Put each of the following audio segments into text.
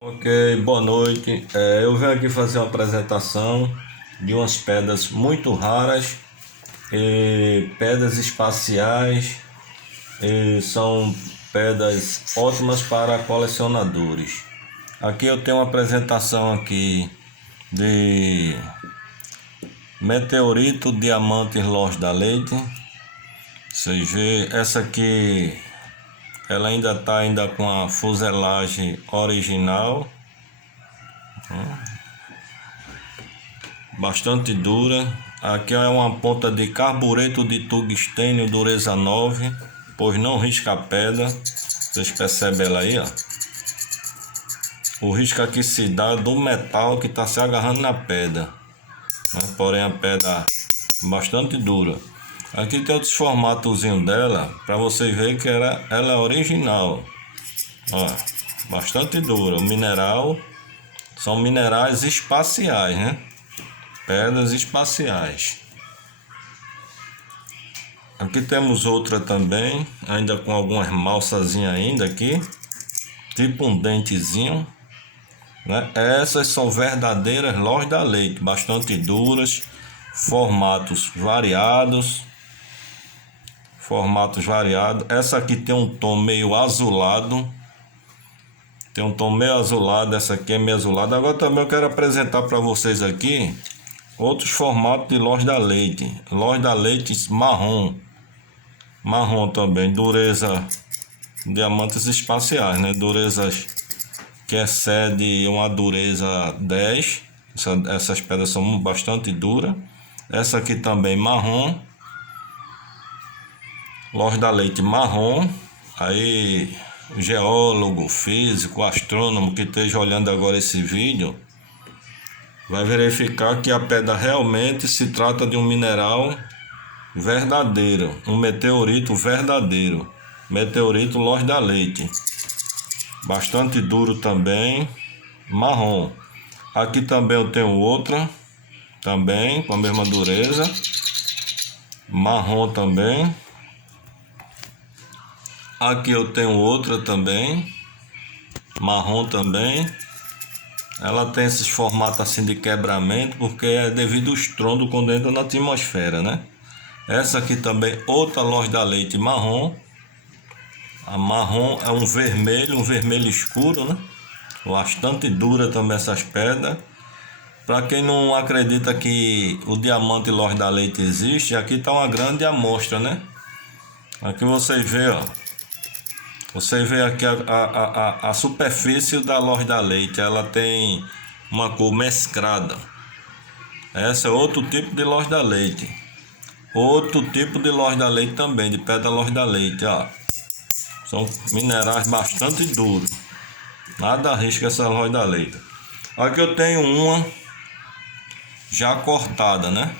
Ok, boa noite. Eu venho aqui fazer uma apresentação de umas pedras muito raras, pedras espaciais, são pedras ótimas para colecionadores. Aqui eu tenho uma apresentação aqui de meteorito diamante Luz da Leite. Vocês vê, essa aqui ela ainda está com a fuselagem original, bastante dura. Aqui é uma ponta de carbureto de tungstênio dureza 9, pois não risca a pedra. Vocês percebem ela aí, ó. O risco aqui se dá do metal que está se agarrando na pedra, né? Porém a pedra bastante dura. Aqui tem outros formatozinhos dela, para vocês verem que ela é original. Ó, bastante dura. O mineral são minerais espaciais, né? Pedras espaciais. Aqui temos outra também, ainda com algumas malsazinhas ainda aqui, tipo um dentezinho, né? Essas são verdadeiras Luz da Leite, bastante duras, formatos variados. Essa aqui tem um tom meio azulado. Essa aqui é meio azulada. Agora também eu quero apresentar para vocês aqui outros formatos de Luz da Leite. Luz da Leite marrom. Marrom também, dureza, diamantes espaciais, né? Durezas que excede uma dureza 10. Essas pedras são bastante duras. Essa aqui também marrom. Luz da Leite marrom. Aí o geólogo, físico, astrônomo que esteja olhando agora esse vídeo vai verificar que a pedra realmente se trata de um mineral verdadeiro, um meteorito verdadeiro, meteorito Luz da Leite, bastante duro também, marrom. Aqui também eu tenho outra, também com a mesma dureza, marrom também. Aqui eu tenho outra também, marrom também. Ela tem esses formatos assim de quebramento, porque é devido ao estrondo quando entra na atmosfera, né? Essa aqui também, outra Luz da Leite marrom. A marrom é um vermelho escuro, né? Bastante dura também essas pedras. Para quem não acredita que o diamante Luz da Leite existe, aqui está uma grande amostra, né? Aqui vocês vê, ó. Você vê aqui a superfície da Luz da Leite, ela tem uma cor mesclada. Essa é outro tipo de Luz da Leite. Outro tipo de Luz da Leite também, de pedra Luz da Leite, ó. São minerais bastante duros. Nada arrisca essa Luz da Leite. Aqui eu tenho uma já cortada, né?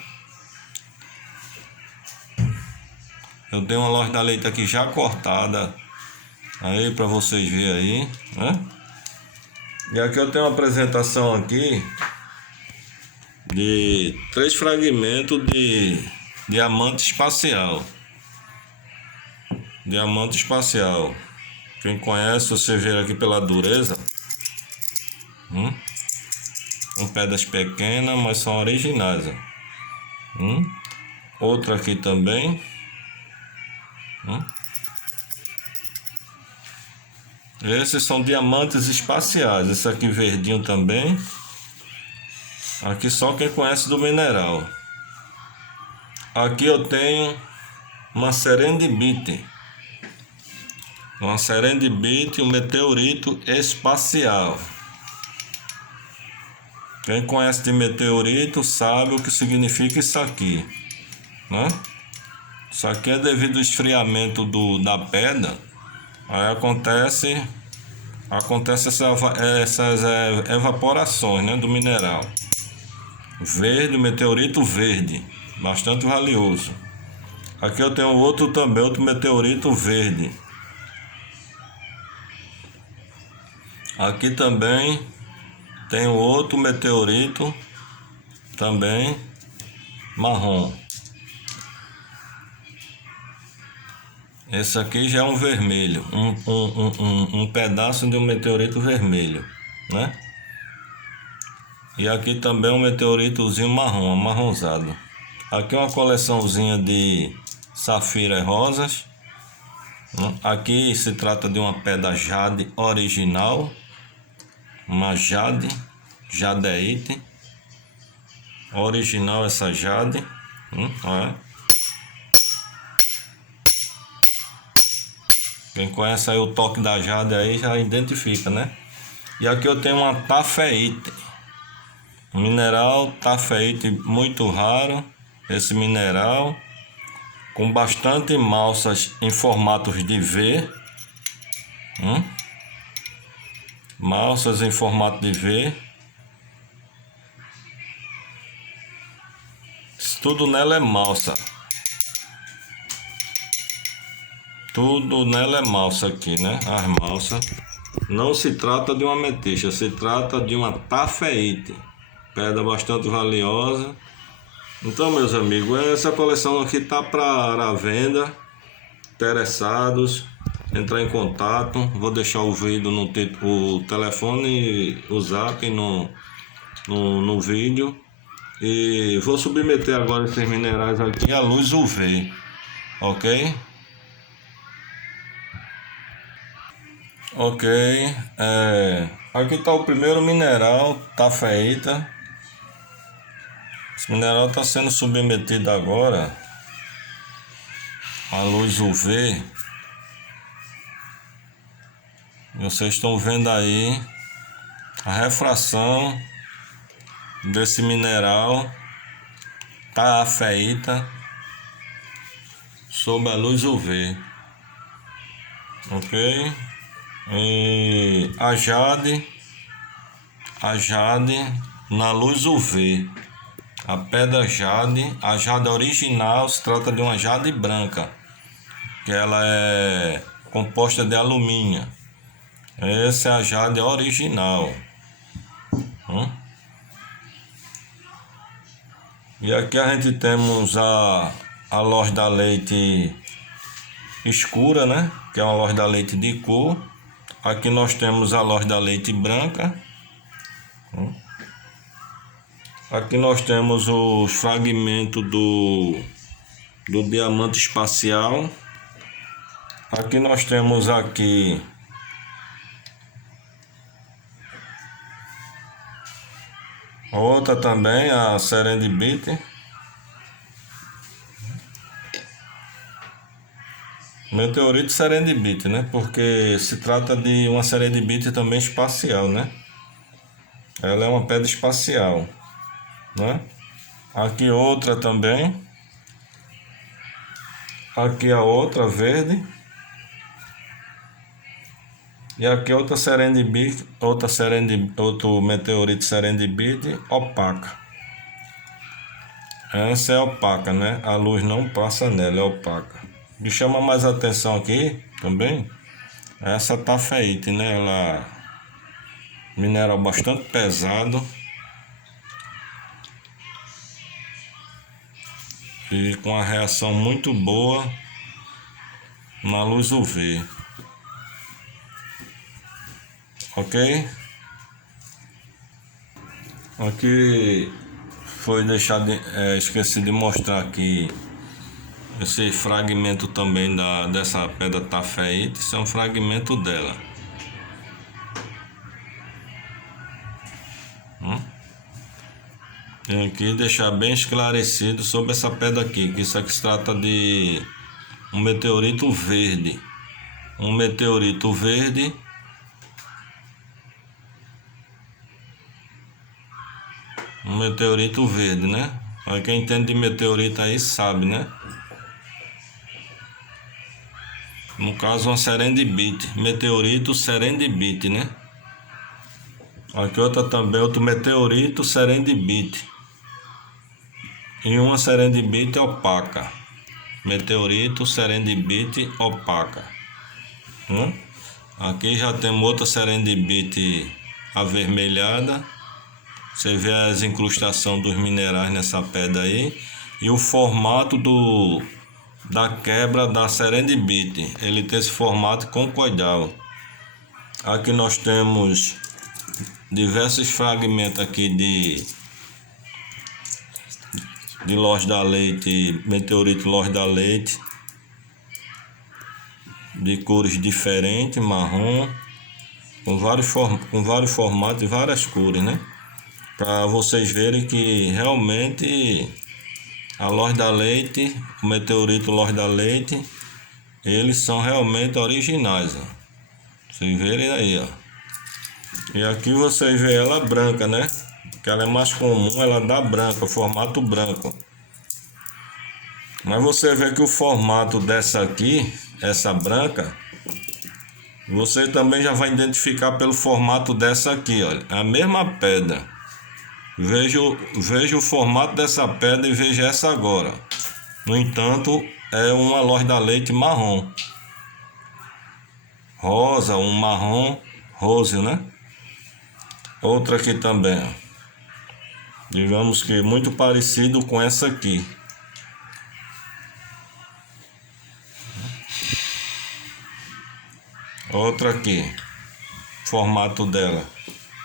Eu tenho uma Luz da Leite aqui já cortada. Aí para vocês verem aí, né? E aqui eu tenho uma apresentação aqui de 3 fragmentos de diamante espacial. Diamante espacial. Quem conhece, você vê aqui pela dureza. Com pedras pequenas, mas são originais. Outra aqui também. Esses são diamantes espaciais. Esse aqui verdinho também. Aqui só quem conhece do mineral. Aqui eu tenho uma serendipite. Um meteorito espacial. Quem conhece de meteorito sabe o que significa isso aqui, né? Isso aqui é devido ao esfriamento da pedra. Aí acontece essas evaporações, né, do mineral. Verde, meteorito verde, bastante valioso. Aqui eu tenho outro também, outro meteorito verde. Aqui também tem outro meteorito também marrom. Esse aqui já é um vermelho, um pedaço de um meteorito vermelho. né? E aqui também um meteoritozinho marrom, amarronzado. Aqui uma coleçãozinha de safiras rosas. Aqui se trata de uma pedra jade original, uma jade, jadeite. Original essa jade. Olha. Quem conhece aí o toque da jade aí já identifica, né? E aqui eu tenho uma tafeite. Mineral tafeite muito raro. Esse mineral com bastante malças em formatos de V. Malças em formato de V. Tudo nela é malça. Tudo nela é malça aqui, né? As malças. Não se trata de uma meticha, se trata de uma tafeite. Pedra bastante valiosa. Então, meus amigos, essa coleção aqui tá para venda. Interessados, entrar em contato. Vou deixar o vídeo o telefone e o zap no vídeo. E vou submeter agora esses minerais aqui à luz UV, ok? Ok, aqui está o primeiro mineral, tafeita. Esse mineral está sendo submetido agora à luz UV. Vocês estão vendo aí a refração desse mineral tafeita sob a luz UV, ok? E a jade na luz UV. A pedra jade, a jade original se trata de uma jade branca, que ela é composta de alumínio. Essa é a jade original. E aqui a gente temos a losda leite escura, né? Que é uma losda leite de cor. Aqui nós temos a losda leite branca. Aqui nós temos os fragmentos do diamante espacial. Aqui nós temos aqui outra também, a serendipity. Meteorito serendipity, né? Porque se trata de uma serendipity também espacial, né? Ela é uma pedra espacial, né? Aqui outra também. Aqui a outra verde. E aqui outra serendipity, outro meteorito serendipity opaca. Essa é opaca, né? A luz não passa nela, é opaca. Me chama mais atenção aqui também essa tafeite, né? Ela mineral bastante pesado e com a reação muito boa na luz UV, ok? Aqui foi deixado, esqueci de mostrar aqui esse fragmento também dessa pedra tafeite. Isso é um fragmento dela. Tem aqui deixar bem esclarecido sobre essa pedra aqui, que isso aqui se trata de um meteorito verde. Um meteorito verde né? Quem entende de meteorito aí sabe, né? No caso, uma serendipity, meteorito serendipity, né? Aqui outra também, outro meteorito serendipity. E uma serendipity opaca. Meteorito serendipity opaca. Aqui já temos outra serendipity avermelhada. Você vê as incrustações dos minerais nessa pedra aí. E o formato da quebra da serendipity. Ele tem esse formato concoidal. Aqui nós temos diversos fragmentos aqui de Lorde da Leite, meteorito Lorde da Leite, de cores diferentes, marrom, com vários formatos e várias cores, né? Para vocês verem que realmente a Lorde da Leite, o meteorito Lorde da Leite, eles são realmente originais, ó. Vocês verem aí, ó. E aqui vocês veem ela branca, né? Que ela é mais comum, ela dá branca, formato branco. Mas você vê que o formato dessa aqui, essa branca, você também já vai identificar pelo formato dessa aqui, olha. A mesma pedra. Veja o formato dessa pedra e veja essa agora. No entanto, é uma Lorde da Leite marrom. Rosa, um marrom rose, né? Outra aqui também, ó. Digamos que muito parecido com essa aqui. Outra aqui. Formato dela.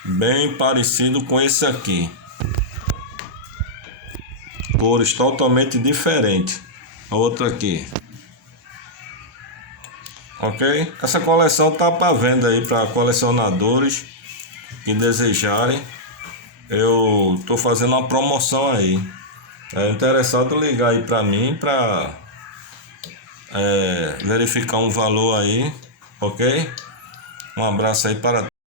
Bem parecido com esse aqui. Cores totalmente diferentes. Outra aqui. Ok? Essa coleção tá para venda aí para colecionadores que desejarem. Eu tô fazendo uma promoção aí. É interessado ligar aí para mim para verificar um valor aí, ok? Um abraço aí para